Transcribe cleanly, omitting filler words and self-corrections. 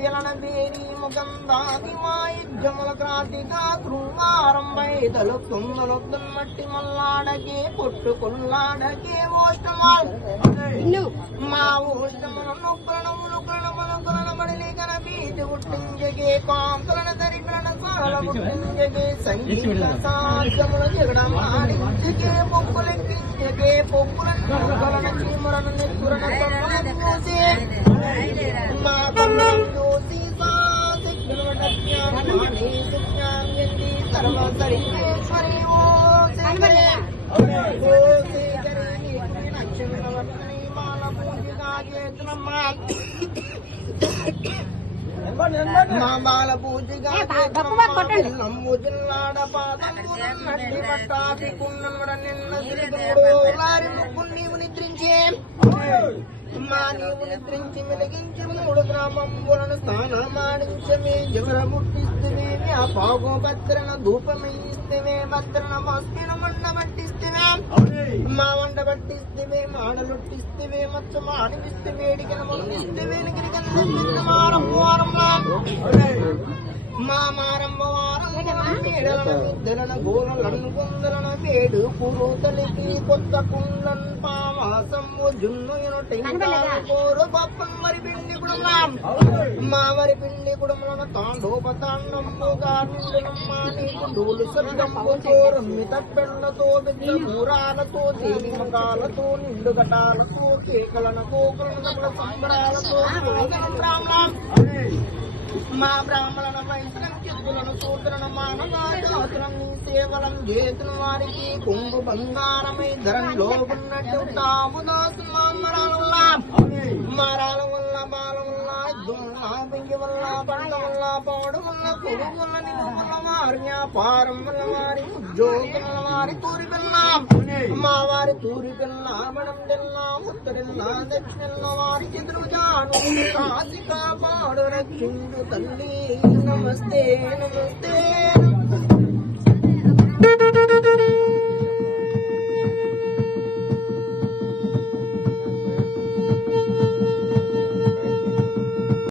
ఎలన బేరి ముఖందాది మాయుజ్జముల క్రాంతిగా కృంగారంభై తలుపుతుందలొద్దున్ మట్టి మల్లాడకే పొట్టు కొల్లాడకే ఓష్టమాల్ మా ఓష్టముల నొక్కులను బడిలి కన బీటి గుట్టించగే కాంతులను దరిద్రన సాల గుట్టించగే సంగీత సాధ్యముల జగడమాడించగే పొక్కులెక్కించగే పొక్కులను కొలన చీమురను నెత్తురన తొమ్మలను చూసి మా కన్నం చూసి సాధిక్యులవటజ్ఞానమాని సుజ్ఞాన్యంది సర్వసరీశ్వరి ఓ శేఖరి నక్షత్రవర్తని మాల పూజిగా చేతునమ్మా మా బాల పూజగా నమ్ము జిల్లాడ పాదమ్మునట్టి పట్టాది కున్నమడ నిన్న సిరిగులారి ముక్కులు నీవు నిద్రించే మా నీవు నిద్రించి మెలిగించి మూడు గ్రామంబులను స్థానమాడించమే జమర ముట్టిస్తుమే వ్యాపాగో భద్రన ధూపమయిస్తమే భద్రన మస్తిన మండ పట్టిస్తుమే మా వండ పట్టిస్తుమే మాడలొట్టిస్తుమే మచ్చ మాడిపిస్తు వేడికన మందిస్తుమే మా మారంభవారం మేడలన మిద్దలన గోరలను కొందలన వేడు పురోతలికి కొత్త కుండన్ పావాసము జున్ను టెంకారు పప్పన్ వరి పిండి కుడుములాం మా వరి పిండి కుడుములను తాండోపతాండంబుగా నిండునమ్మా నీకు డోలు సరిదంబుతో రమ్మిత పెళ్లతో బిడ్డ మూరాలతో దేవి మకాలతో నిండు ఘటాలతో కేకలన కోకలను సంబరాలతో మా బ్రాహ్మణ వైశ్యం చిత్తులను సూత్రను మానవాచాతులను సేవలం చేతుల వారికి కొంగు బంగారమై ధరంలో ఉన్నట్టు తాము దాసు మామరాల వల్ల మారాల వల్ల బాల వల్ల దుమ్మ బింగి వల్ల పండ వల్ల పౌడు వల్ల కొడు వల్ల నిలువ వల్ల వారి వ్యాపారం వల్ల వారి ఉద్యోగుల వారి తూరి పిల్లాం మా వారి తూరి పిల్లా మడం తెల్లా ఉత్తరెల్లా దక్షిణెల్ల వారికి ఎదురుజాను కాశి కాపాడు రక్షిండు తల్లి నమస్తే నమస్తే